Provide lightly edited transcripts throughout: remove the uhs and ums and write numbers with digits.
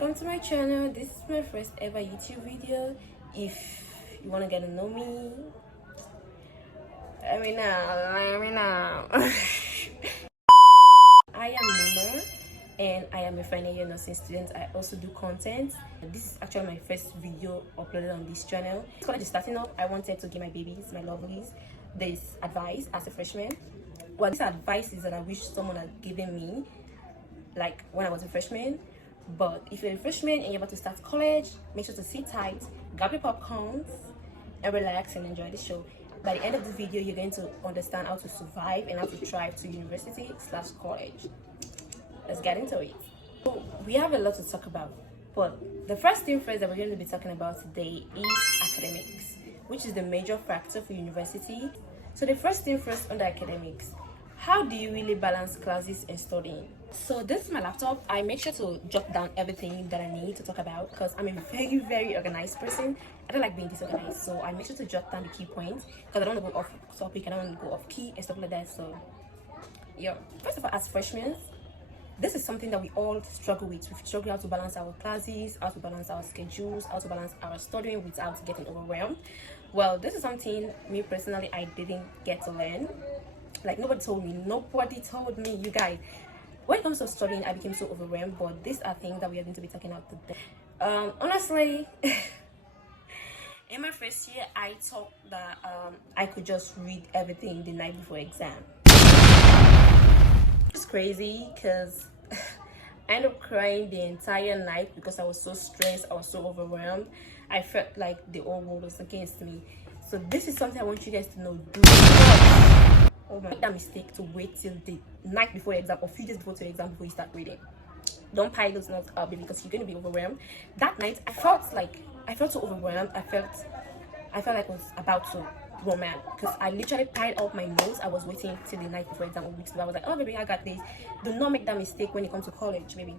Welcome to my channel. This is my first ever YouTube video. If you want to get to know me, let me know. I am Nemah and I am a final year nursing student. I also do content. This is actually my first video uploaded on this channel. College is starting up. I wanted to give my babies, my lovelies, this advice as a freshman. Well, this advice is that I wish someone had given me like when I was a freshman. But if you're a freshman and you're about to start college, make sure to sit tight, grab your popcorns, and relax and enjoy the show. By the end of this video, you're going to understand how to survive and how to thrive to university/college. Let's get into it. So we have a lot to talk about, but the first thing first that we're going to be talking about today is academics, which is the major factor for university. So the first thing first under academics, how do you really balance classes and studying? So this is my laptop. I make sure to jot down everything that I need to talk about because I'm a very organized person. I don't like being disorganized, so I make sure to jot down the key points because I don't want to go off topic, I don't want to go off key and stuff like that. So yeah, first of all, as freshmen, this is something that we all struggle with. We struggle how to balance our classes, how to balance our schedules, how to balance our studying without getting overwhelmed. Well, this is something me personally I didn't get to learn. Like nobody told me, you guys. When it comes to studying, I became so overwhelmed, but these are things that we are going to be talking about today. Honestly, in my first year, I thought that I could just read everything the night before exam. It's crazy because I ended up crying the entire night because I was so stressed, I was so overwhelmed. I felt like the whole world was against me. So this is something I want you guys to know. Do not make that mistake to wait till the night before your exam or few days before your exam before you start reading. Don't pile those notes up because you're going to be overwhelmed. That night I felt so overwhelmed. I felt like I was about to go mad because I literally piled up my notes. I was waiting till the night before exam or weeks before. I was like, oh baby, I got this. Do not make that mistake when you come to college, baby.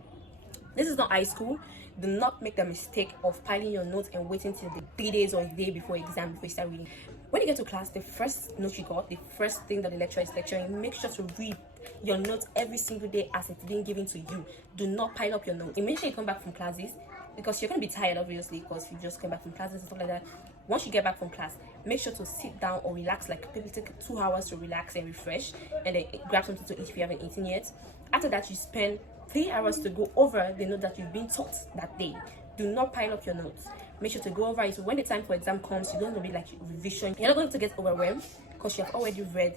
This is not high school. Do not make the mistake of piling your notes and waiting till the 3 days or a day before exam before you start reading. When you get to class, the first note you got, the first thing that the lecturer is lecturing, make sure to read your notes every single day as it's being given to you. Do not pile up your notes. Immediately you come back from classes, because you're going to be tired obviously because you just came back from classes and stuff like that. Once you get back from class, make sure to sit down or relax. Like people take 2 hours to relax and refresh, and then grab something to eat if you haven't eaten yet. After that, you spend 3 hours to go over the note that you've been taught that day. Do not pile up your notes. Make sure to go over it. So when the time for exam comes, you're going to be like revision. You're not going to get overwhelmed because you have already read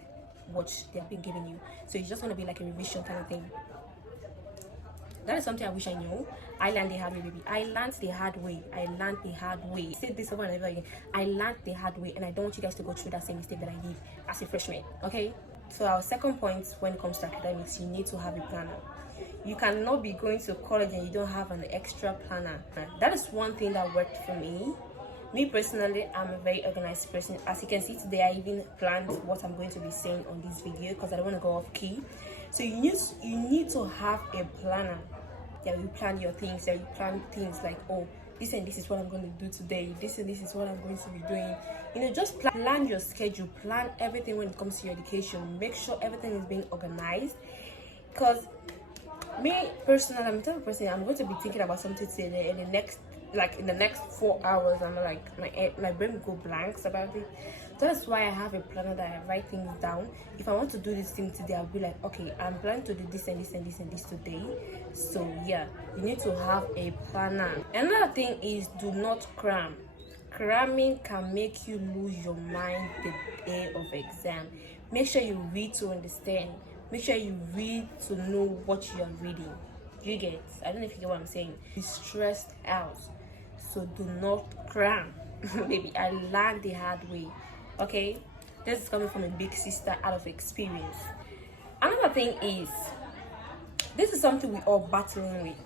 what they have been giving you. So it's just going to be like a revision kind of thing. That is something I wish I knew. I learned the hard way, baby. I learned the hard way. I said this over and over again. I learned the hard way, and I don't want you guys to go through that same mistake that I did as a freshman. Okay? So our second point when it comes to academics, you need to have a planner. You cannot be going to college and you don't have an extra planner. That is one thing that worked for me. Me personally, I'm a very organized person. As you can see today, I even planned what I'm going to be saying on this video because I don't want to go off key. So you need to have a planner. Yeah, you plan your things. Yeah, you plan things like, oh, this and this is what I'm going to do today. This and this is what I'm going to be doing. You know, just plan your schedule. Plan everything when it comes to your education. Make sure everything is being organized. Because me personally, I'm the type of person, I'm going to be thinking about something today in the next 4 hours. I'm like my brain will go blanks about it. So that's why I have a planner that I write things down. If I want to do this thing today, I'll be like, okay, I'm planning to do this and this and this and this today. So yeah, you need to have a planner. Another thing is, do not cram. Cramming can make you lose your mind the day of exam. Make sure you read to understand. Make sure you read to know what you're reading. You get? I don't know if you get what I'm saying. Be stressed out. So do not cram. Baby, I learned the hard way. Okay? This is coming from a big sister out of experience. Another thing is, this is something we all battling with.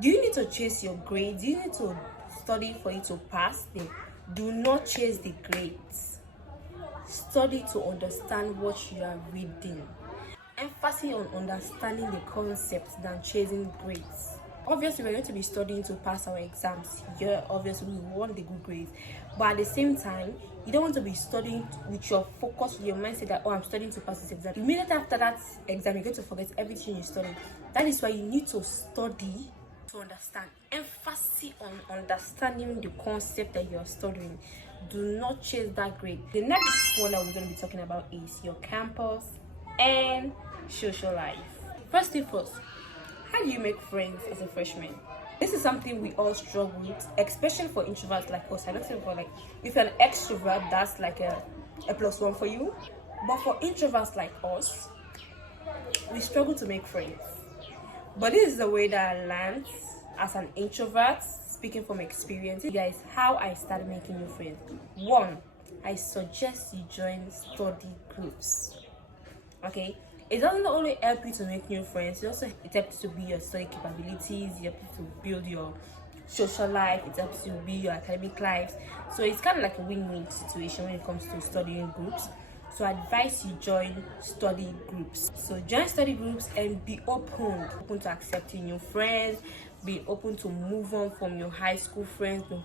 Do you need to chase your grades? Do you need to study for you to pass them? Do not chase the grades. Study to understand what you are reading. Emphasis on understanding the concepts than chasing grades. Obviously, we're going to be studying to pass our exams. Yeah, obviously, we want the good grades. But at the same time, you don't want to be studying with your focus, with your mindset that, oh, I'm studying to pass this exam. Immediately after that exam, you're going to forget everything you studied. That is why you need to study to understand. Emphasis on understanding the concept that you're studying. Do not chase that grade. The next one that we're going to be talking about is your campus and social life. First thing first, how do you make friends as a freshman? This is something we all struggle with, especially for introverts like us. I don't think for like, if you're an extrovert, that's like a +1 for you. But for introverts like us, we struggle to make friends. But this is the way that I learned as an introvert, speaking from experience. Guys, how I started making new friends. One, I suggest you join study groups. Okay, it doesn't only help you to make new friends, it also helps you to build your study capabilities, it helps you to build your social life, it helps you build your academic life. So it's kind of like a win-win situation when it comes to studying groups. So I advise you join study groups. So join study groups and be open to accepting new friends, be open to move on from your high school friends, be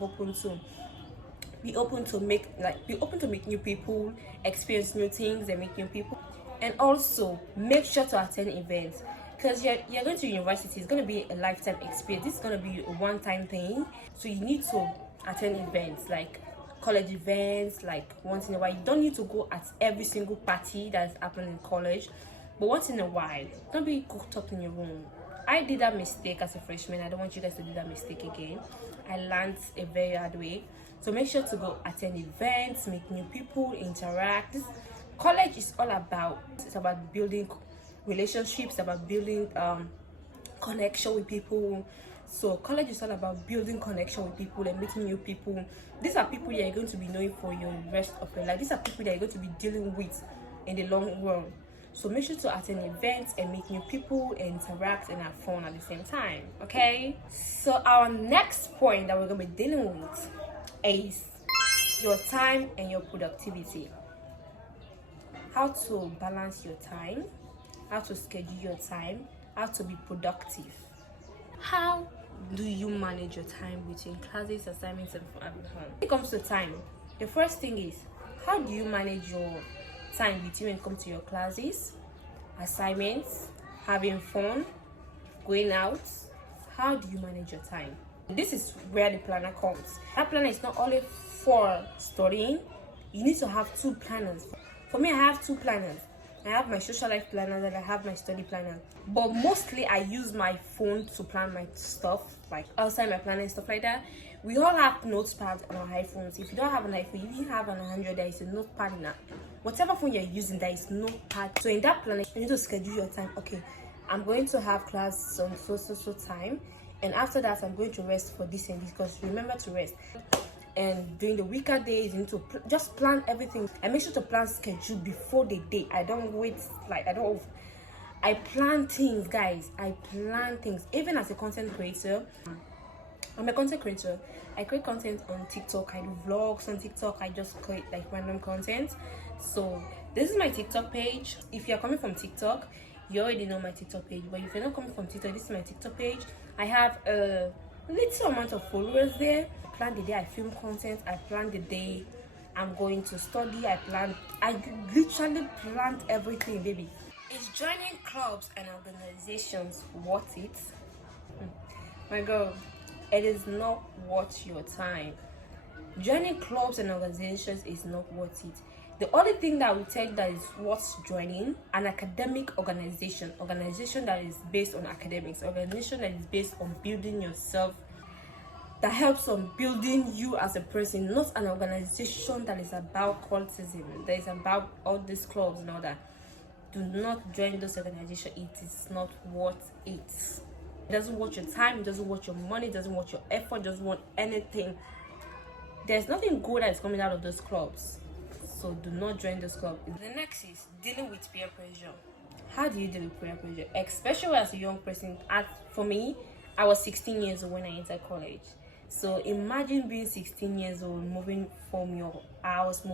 open to make new people, experience new things and make new people. And also make sure to attend events, because you're going to university. It's going to be a lifetime experience. This is going to be a one-time thing, so you need to attend events like college events, like once in a while. You don't need to go at every single party that's happening in college, but once in a while. Don't be cooked up in your room. I did that mistake as a freshman. I don't want you guys to do that mistake again. I learned a very hard way. So make sure to go attend events, meet new people, interact. College is all about, it's about building relationships, about building connection with people. So college is all about building connection with people and meeting new people. These are people you're going to be knowing for your rest of your life. These are people that you're going to be dealing with in the long run. So make sure to attend events and meet new people and interact and have fun at the same time. Okay, so our next point that we're going to be dealing with is your time and your productivity. How to balance your time, how to schedule your time, how to be productive. How do you manage your time between classes, assignments, and home? When it comes to time, the first thing is, how do you manage your time between when it comes to your classes, assignments, having fun, going out? How do you manage your time? This is where the planner comes. That planner is not only for studying. You need to have two planners. For me, I have two planners. I have my social life planner and I have my study planner. But mostly I use my phone to plan my stuff, like outside my planner and stuff like that. We all have notepads on our iPhones. If you don't have an iPhone, if you have an Android, there is a notepad in that. Whatever phone you're using, there is notepad. So in that planner, you need to schedule your time. Okay, I'm going to have class on so time, and after that I'm going to rest for this and this, because remember to rest. And during the weaker days, you need to just plan everything. I make sure to plan schedule before the day. I don't wait, I plan things, guys. I plan things. Even as a content creator, I'm a content creator. I create content on TikTok. I do vlogs on TikTok. I just create like random content. So this is my TikTok page. If you're coming from TikTok, you already know my TikTok page. But if you're not coming from TikTok, this is my TikTok page. I have a little amount of followers there. I plan the day I film content. I plan the day I'm going to study. I literally planned everything, baby. Is joining clubs and organizations worth it? My girl, it is not worth your time. Joining clubs and organizations is not worth it. The only thing that we tell that is worth joining, an academic organization that is based on academics, organization that is based on building yourself, that helps on building you as a person, not an organization that is about cultism, that is about all these clubs and all that. Do not join those organizations. It is not worth it. It doesn't want your time, it doesn't want your money, it doesn't want your effort, it doesn't want anything. There's nothing good that is coming out of those clubs. So do not join those clubs. The next is dealing with peer pressure. How do you deal with peer pressure? Especially as a young person. For me, I was 16 years old when I entered college. So imagine being 16 years old, moving from your house,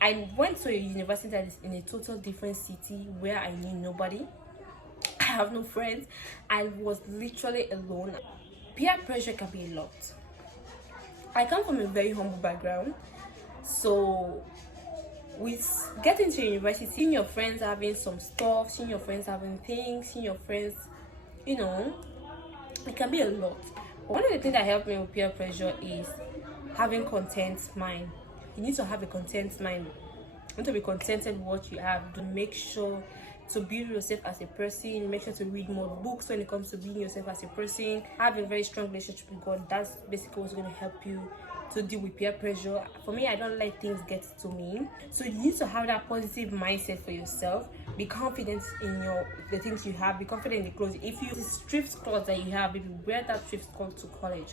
I went to a university that is in a total different city where I knew nobody. I have no friends. I was literally alone. Peer pressure can be a lot. I come from a very humble background. So with getting to university, seeing your friends having some stuff, seeing your friends having things, seeing your friends, It can be a lot. But one of the things that helped me with peer pressure is having content mind. You need to have a content mind. You need to be contented with what you have. To make sure to build yourself as a person, make sure to read more books when it comes to building yourself as a person. Have a very strong relationship with God. That's basically what's going to help you to deal with peer pressure. For me, I don't let things get to me. So you need to have that positive mindset for yourself. Be confident in the things you have. Be confident in the clothes. If you thrift clothes that you have, if you wear that thrift clothes to college.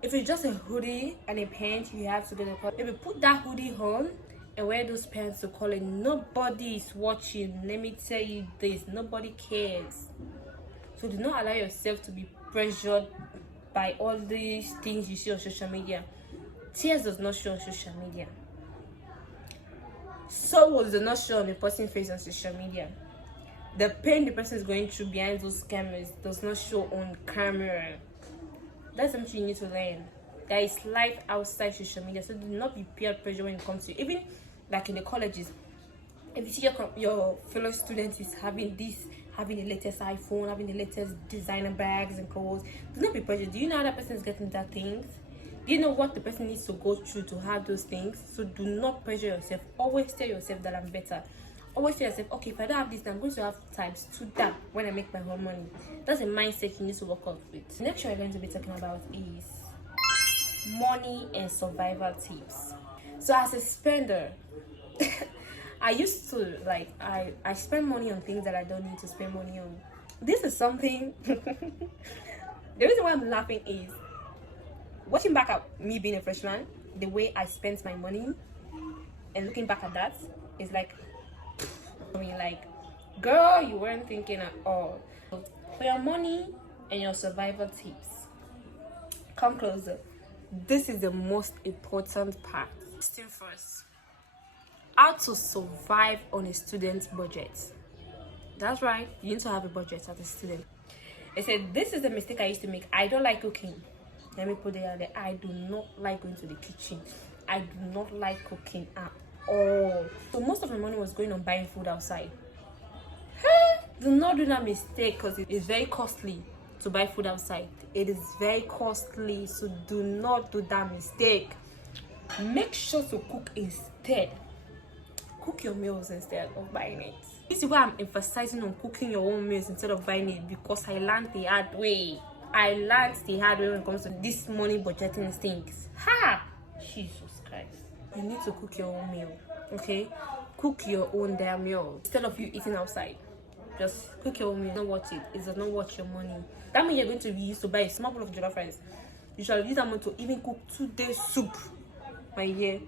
If it's just a hoodie and a pant you have to go to college, if you put that hoodie on and wear those pants to college, nobody is watching. Let me tell you this, nobody cares. So do not allow yourself to be pressured by all these things you see on social media. Tears does not show on social media. Sorrow does not show on the person's face on social media. The pain the person is going through behind those cameras does not show on camera. That's something you need to learn. There is life outside social media, so do not be peer pressure when it comes to, even like in the colleges. If you see your fellow students is having the latest iPhone, having the latest designer bags and clothes, do not be pressured. Do you know how that person is getting that things? Do you know what the person needs to go through to have those things? So do not pressure yourself. Always tell yourself that I'm better. Always tell yourself, okay, if I don't have this, I'm going to have times 2 that when I make my own money. That's a mindset you need to work out with. The next one we're going to be talking about is money and survival tips. So as a spender, I used to I spend money on things that I don't need to spend money on. This is something the reason why I'm laughing is watching back at me being a freshman, the way I spent my money, and looking back at that is like, I mean, like, girl, you weren't thinking at all. For your money and your survival tips, come closer. This is the most important part. Still first, how to survive on a student's budget. That's right, you need to have a budget as a student. I said, this is the mistake I used to make. I don't like cooking. Let me put it out there. I do not like going to the kitchen. I do not like cooking at all. So most of my money was going on buying food outside. Do not do that mistake, because it is very costly to buy food outside. It is very costly, so do not do that mistake. Make sure to cook instead. Cook your meals instead of buying it. This is why I'm emphasizing on cooking your own meals instead of buying it, because I learned the hard way. I learned the hard way when it comes to this money budgeting things. Jesus Christ. You need to cook your own meal, okay? Cook your own damn meal instead of you eating outside. Just cook your own meal. Don't watch it. It does not watch your money. That means you're going to be used to buy a small bowl of jollof rice. You shall use that money to even cook 2 days soup. My dear,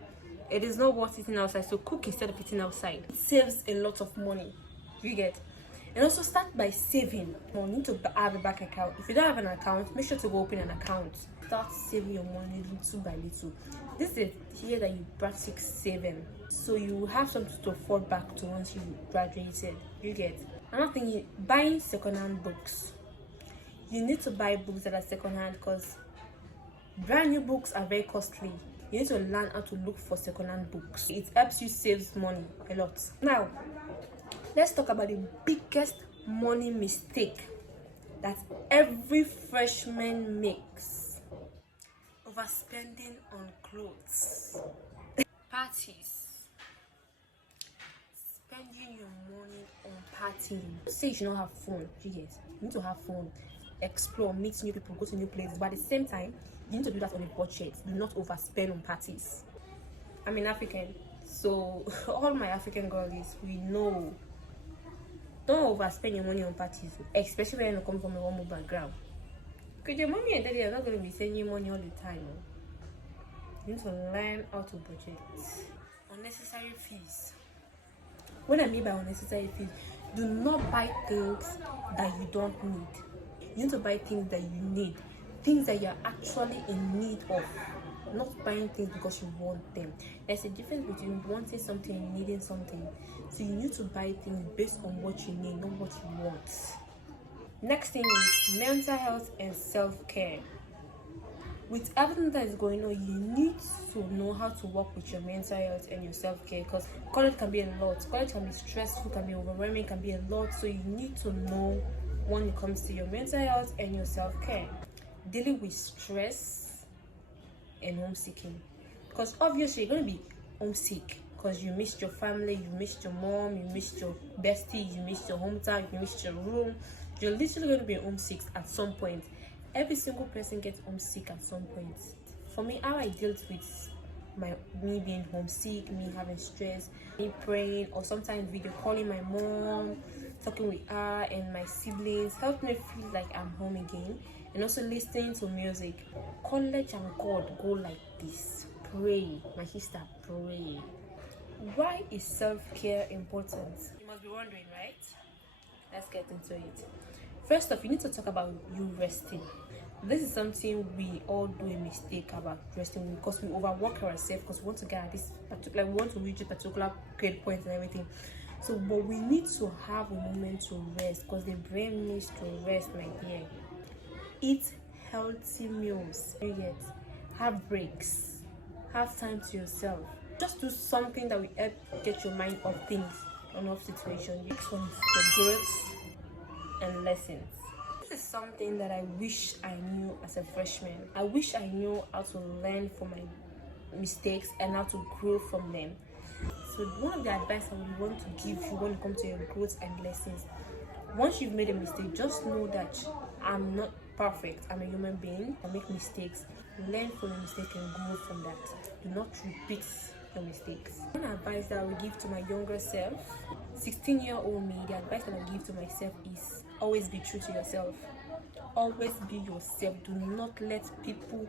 it is not worth eating outside. So cook instead of eating outside. It saves a lot of money. You get? And also start by saving. You need to have a bank account. If you don't have an account, make sure to go open an account. Start saving your money little by little. This is here that you practice saving, so you have something to fall back to once you graduated. You get? Another thing is buying secondhand books. You need to buy books that are secondhand, because brand new books are very costly. You need to learn how to look for secondhand books. It helps you save money a lot. Now, let's talk about the biggest money mistake that every freshman makes. Overspending on clothes. Parties. Spending your money on partying. Don't say you should not have fun. You need to have fun. Explore, meet new people, go to new places. But at the same time, you need to do that on a budget. Do not overspend on parties. I'm an African, so all my African girlies, we know. Don't overspend your money on parties, especially when you come from a normal background. Because your mommy and daddy are not going to be sending you money all the time. You need to learn how to budget. Unnecessary fees. What I mean by unnecessary fees, do not buy things that you don't need. You need to buy things that you need. Things that you're actually in need of. Not buying things because you want them. There's a difference between wanting something and needing something. So you need to buy things based on what you need, not what you want. Next thing is mental health and self-care. With everything that is going on, you need to know how to work with your mental health and your self-care, because college can be a lot. College can be stressful, can be overwhelming, can be a lot. So you need to know when it comes to your mental health and your self-care. Dealing with stress and homesick, because obviously you're going to be homesick because you missed your family, you missed your mom, you missed your bestie, you missed your hometown, you missed your room. You're literally going to be homesick at some point. Every single person gets homesick at some point. For me, how I dealt with me being homesick, me having stress, me praying, or sometimes video calling my mom, talking with her and my siblings helped me feel like I'm home again. And also listening to music. College and God go like this. Pray, my sister, pray. Why is self-care important? You must be wondering, right? Let's get into it. First off, you need to talk about you resting. This is something we all do a mistake about resting, because we overwork ourselves because we want to get at this particular, we want to reach a particular grade point and everything. So, but we need to have a moment to rest, because the brain needs to rest, my dear. Eat healthy meals. You get, have breaks, have time to yourself. Just do something that will help get your mind off things, on off situation. Next one is the growth and lessons. This is something that I wish I knew as a freshman. I wish I knew how to learn from my mistakes and how to grow from them. So one of the advice I would want to give you when it comes to your growth and lessons, once you've made a mistake, just know that I'm not perfect. I'm a human being. I make mistakes. Learn from your mistake and grow from that. Do not repeat your mistakes. One advice that I would give to my younger self, 16-year-old me, the advice that I give to myself is always be true to yourself. Always be yourself. Do not let people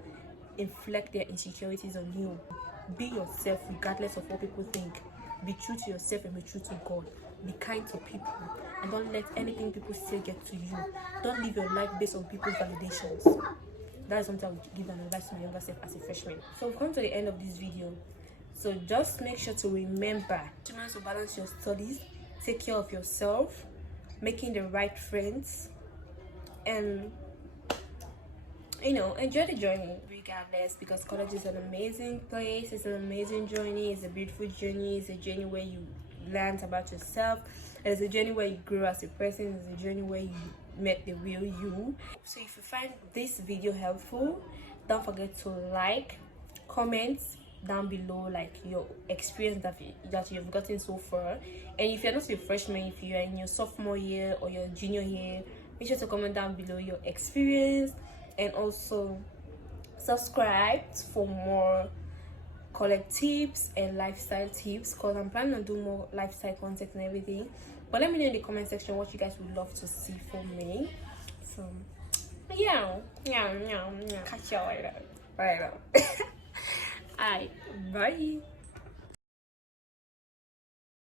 inflict their insecurities on you. Be yourself regardless of what people think. Be true to yourself and be true to God. Be kind to people and don't let anything people say get to you. Don't live your life based on people's validations. That is something I would give an advice to my younger self as a freshman. So we've come to the end of this video. So just make sure to remember to balance your studies, take care of yourself, making the right friends, and enjoy the journey regardless, because college is an amazing place, it's an amazing journey, it's a beautiful journey, it's a journey where you learn about yourself, it's a journey where you grow as a person, it's a journey where you met the real you. So if you find this video helpful, don't forget to like, comment down below like your experience that you've gotten so far. And if you're not a freshman, if you're in your sophomore year or your junior year, make sure to comment down below your experience, and also subscribe for more college tips and lifestyle tips, because I'm planning on doing more lifestyle content and everything. But let me know in the comment section what you guys would love to see from me. So yeah, catch y'all later. Alright, bye.